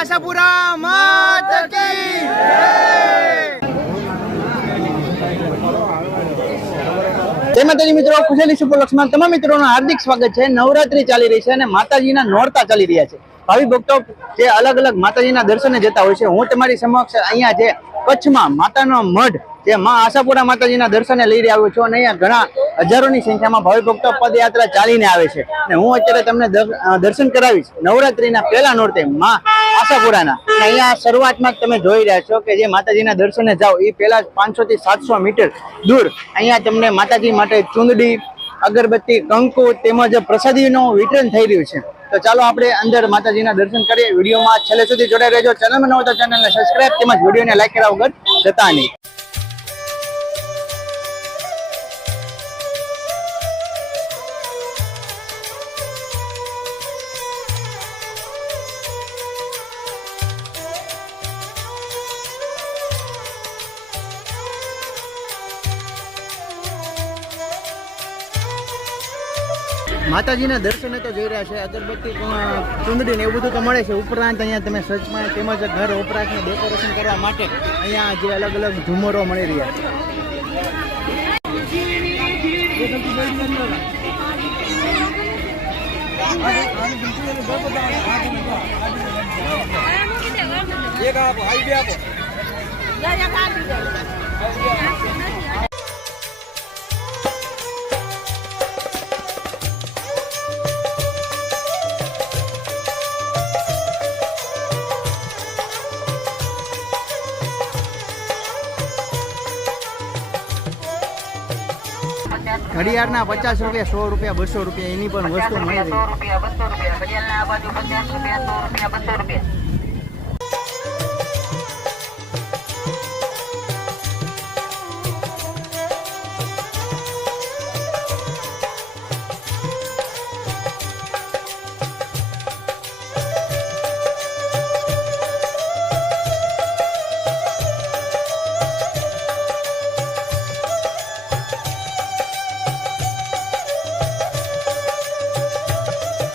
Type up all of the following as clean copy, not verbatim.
આશાપુરા માત કી જય માતાજી મિત્રો, ખુશેલી શુભલક્ષમાં તમામ મિત્રોનું હાર્દિક સ્વાગત છે। નવરાત્રી ચાલી રહી છે અને માતાજીના નોરતા ચાલી રહ્યા છે। ભાવિ ભક્તો જે અલગ અલગ માતાજીના દર્શને જતા હોય છે, હું તમારી સમક્ષ અહીંયા જે કચ્છમાં માતાનો મઢ જે માં આશાપુરા માતાજીના દર્શને લઈ આવ્યો છું અને અહીંયા ઘણા હજારોની સંખ્યામાં ભાવિ ભક્તો પદયાત્રા ચાલીને આવે છે અને હું અત્યારે તમને દર્શન કરાવીશ નવરાત્રીના પહેલા નોરતે માં આશાપુરાના। અહીંયા શરૂઆતમાં તમે જોઈ રહ્યા છો કે જે માતાજીના દર્શને જાઓ એ પહેલા 500 થી 700 મીટર દૂર અહીંયા તમને માતાજી માટે ચુંદડી, અગરબત્તી, કંકુ તેમજ પ્રસાદીનું વિતરણ થઈ રહ્યું છે। તો ચાલો આપણે અંદર માતાજીના દર્શન કરીએ। વિડીયોમાં છેલ્લે સુધી જોડાઈ રહેજો। ચેનલમાં નવો તો ચેનલને સબસ્ક્રાઇબ તેમજ વિડીયોને લાઈક કર્યા વગર જતા નહીં। માતાજીના દર્શને તો જઈ રહ્યા છે, અગરબત્તી, ચુંદડી ને એવું બધું તો મળે છે। ઉપરાંત અહીંયા તમે સચમાં તેમજ ઘર વપરાશને ડેકોરેશન કરવા માટે અહીંયા જે અલગ અલગ ઝુમરો મળી રહ્યા છે। ઘડિયાળના 50 રૂપિયા, 100 રૂપિયા, 200 રૂપિયા એની પણ વસ્તુ મળી રહી।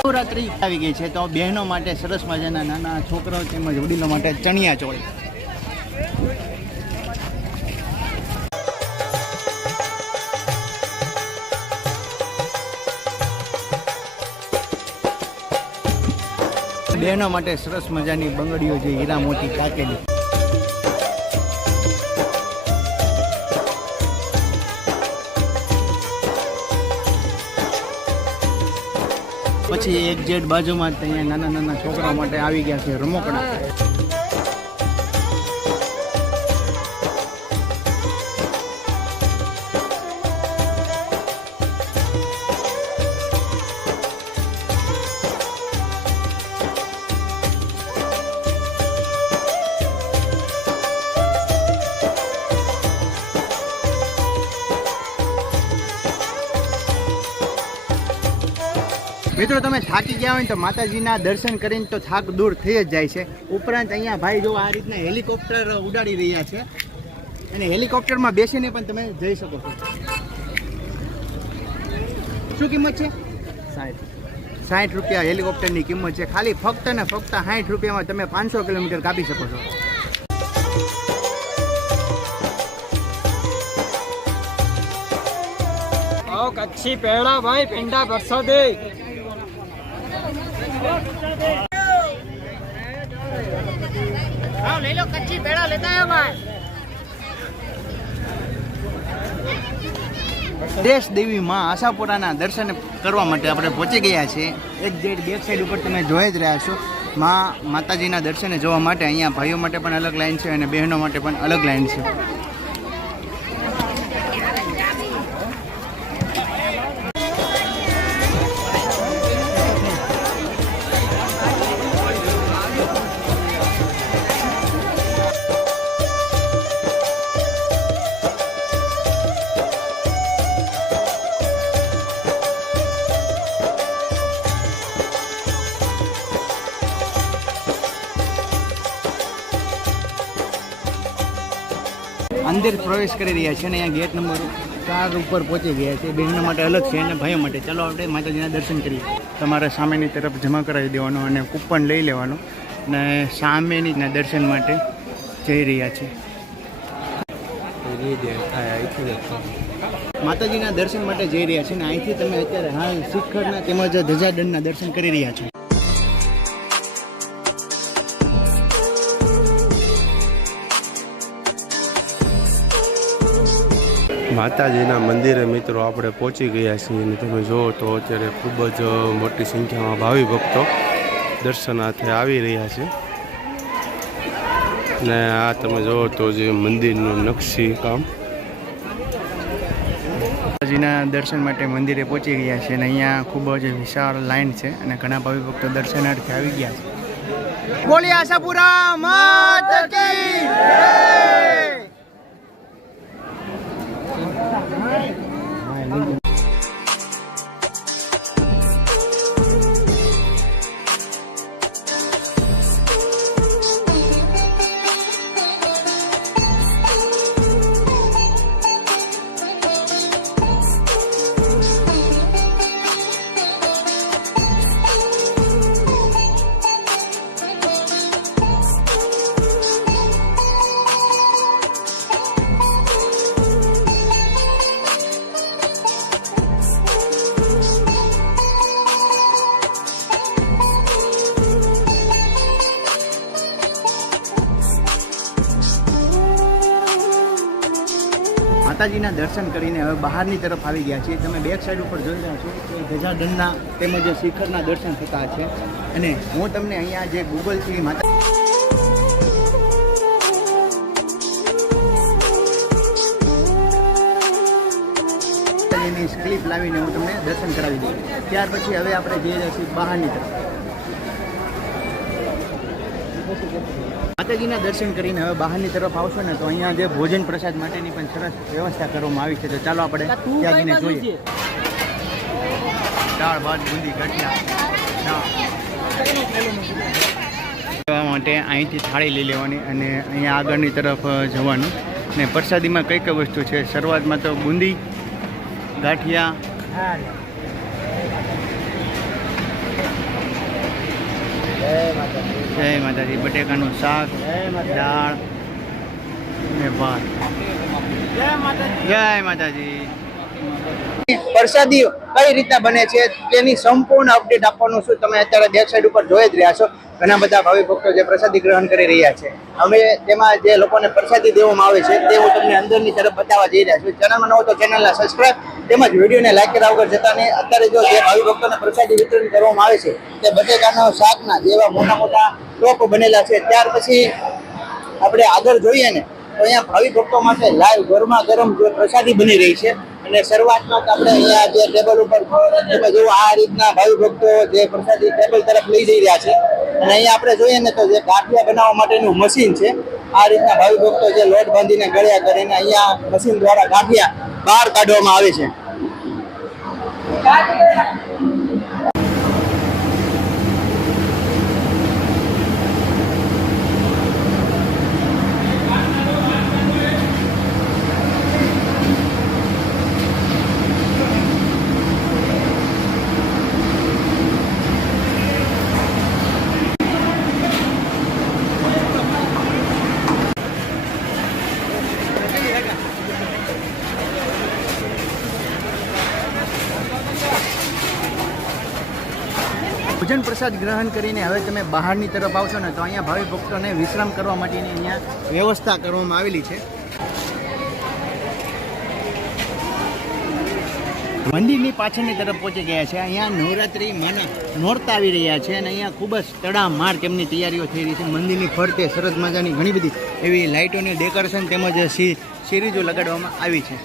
નવરાત્રી આવી ગઈ છે તો બહેનો માટે સરસ મજાના નાના છોકરાઓ તેમજ વડીલો માટે ચણિયા ચોળી। બહેનો માટે સરસ મજાની બંગડીઓ છે, હીરા મોતી કાકેલી। પછી એક જેડ બાજુમાં અહીંયા નાના નાના છોકરાઓ માટે આવી ગયા છે રમકડા। મિત્રો તમે થાકી ગયા હોય તો માતાજીના દર્શન કરીને તો થાક દૂર થઈ જ જાય છે। ઉપરાંત અહીંયા ભાઈ જો આ રીતના હેલિકોપ્ટર ઉડાડી રહ્યા છે અને હેલિકોપ્ટરમાં બેસીને પણ તમે જઈ શકો છો। શું કિંમત છે? 60 રૂપિયા હેલિકોપ્ટરની કિંમત છે। ખાલી ફક્ત ને ફક્ત 60 રૂપિયામાં તમે 500 કિલોમીટર કાપી શકો છો। કચ્છી પેડા ભાઈ, પેંડા ભરસો દે। લઈ લો કચ્છી પેડા લેતા આવો ભાઈ। દેશ દેવી માં આશાપુરાના દર્શન કરવા માટે આપણે પહોંચી ગયા છીએ। એક જેડ બેક સાઈડ ઉપર તમે જોઈ જ રહ્યા છો। માતાજીના દર્શને જોવા માટે અહીંયા ભાઈઓ માટે પણ અલગ લાઈન છે અને બહેનો માટે પણ અલગ લાઈન છે। અંદર પ્રવેશ કરી રહ્યા છે અને અહીંયા ગેટ નંબર 4 ઉપર પહોંચી ગયા છે. બહેનો માટે અલગ છે અને ભાઈઓ માટે. ચાલો આપણે માતાજીના દર્શન કરીએ. તમારે સામેની તરફ જમા કરાવી દેવાનો અને કૂપન લઈ લેવાનું અને સામેની દર્શન માટે જઈ રહ્યા છે. માતાજીના દર્શન માટે જઈ રહ્યા છે અને અહીંથી તમે અત્યારે હાલ શિખરના તેમજ ધજાદંડના દર્શન કરી રહ્યા છો. માતાજીના મંદિરે મિત્રો આપણે પહોંચી ગયા છીએ અને તમે જુઓ તો અત્યારે ખૂબ જ મોટી સંખ્યામાં ભાવિ ભક્તો દર્શનાર્થે આવી રહ્યા છે. ને આ તમે જુઓ તો જે મંદિરનું નકશી કામ. માતાજીના દર્શન માટે મંદિરે પહોંચી ગયા છે અને અહીંયા ખૂબ જ વિશાળ લાઈન છે અને ઘણા ભાવિ ભક્તો દર્શનાર્થે આવી ગયા છે. બોલી આશાપુરા માત કી જય. માતાજીના દર્શન કરીને હવે બહારની તરફ આવી ગયા છીએ. તમે બેક સાઈડ ઉપર જોઈ રહ્યા છો કે ધજાદંડના તેમજ શિખરના દર્શન થતા છે અને હું તમને અહીંયા જે ગૂગલથી માતાજીની ક્લિપ લાવીને હું તમને દર્શન કરાવી દઉં. ત્યાર પછી હવે આપણે જઈ રહ્યા છીએ બહારની તરફ. માતાજીના દર્શન કરીને હવે બહારની તરફ આવશો ને તો અહીંયા જે ભોજન પ્રસાદ માટેની પણ સરસ વ્યવસ્થા કરવામાં આવી છે. તો ચાલો આપણે ત્યાં જઈને જોઈએ. દાળ ભાત બુંદી ગાંઠિયા માટે અહીંથી થાળી લઈ લેવાની અને અહીંયા આગળની તરફ જવાનું. ને પ્રસાદીમાં કઈ કઈ વસ્તુ છે? શરૂઆતમાં તો બુંદી, ગાંઠિયા, જય માતાજી, બટેકાનું શાક, દાળ ને ભાત. જય માતાજી. પ્રસાદી કઈ રીતના બને છે તેની સંપૂર્ણ અપડેટ આપવાનું છું. તમે અત્યારે બેક સાઈડ ઉપર જોઈ જ રહ્યા છો. ઘણા બધા ભાવિ ભક્તો જે પ્રસાદી ગ્રહણ કરી રહ્યા છે. અમે તેમાં જે લોકોને પ્રસાદી દેવામાં આવે છે તે હું તમને અંદરની તરફ બતાવવા જઈ રહ્યા છું. ચેનલમાં ન હોય તો ચેનલને સબસ્ક્રાઈબ તેમજ વિડીયોને લાઈક કર્યા વગર જતા નહીં. અત્યારે જો જે ભાવિ ભક્તોને પ્રસાદી વિતરણ કરવામાં આવે છે તે બટેકાના શાકના જેવા મોટા મોટા ટોપ બનેલા છે. ત્યાર પછી આપણે આગળ જોઈએ ને તો અહીંયા ભાવિ ભક્તો માટે લાઈવ ગરમા ગરમ જો પ્રસાદી બની રહી છે. અને શરૂઆતમાં આપણે અહીંયા જે ટેબલ ઉપર તમે જુઓ આ રીતના ભાવિ ભક્તો જે પ્રસાદી ટેબલ તરફ લઈ જઈ રહ્યા છે. અને અહીંયા આપણે જોઈએ ને તો જે ગાંઠિયા બનાવવા માટેનું મશીન છે. આ રીતના ભાવિ ભક્તો જે લોટ બાંધીને ગળ્યા કરીને અહીંયા મશીન દ્વારા ગાંઠિયા બહાર કાઢવામાં આવે છે. ભોજન પ્રસાદ ગ્રહણ કરીને હવે તમે બહારની તરફ આવશો ને તો અહીંયા ભાવિ ભક્તોને વિશ્રામ કરવા માટેની અહીંયા વ્યવસ્થા કરવામાં આવેલી છે. મંદિરની પાછળની તરફ પહોંચી ગયા છે. અહીંયા નવરાત્રિ માના નોરતા આવી રહ્યા છે અને અહીંયા ખૂબ જ તડામાર તેમની તૈયારીઓ થઈ રહી છે. મંદિરની ફરતે સરસ મજાની ઘણી બધી એવી લાઇટોની ડેકોરેશન તેમજ સિરીજો લગાડવામાં આવી છે.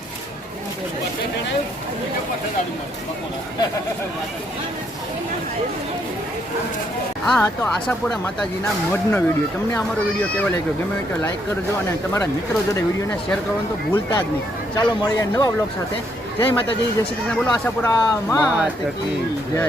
આ હતો આશાપુરા માતાજીના મઢનો વિડીયો. તમને અમારો વિડીયો કેવો લાગ્યો? ગમે તો લાઈક કરજો અને તમારા મિત્રો જોડે વિડીયોને શેર કરવાનું તો ભૂલતા જ નહીં. ચાલો મળીએ નવા બ્લોગ સાથે. જય માતાજી, જય શ્રી કૃષ્ણ. બોલો આશાપુરા માત કી જય.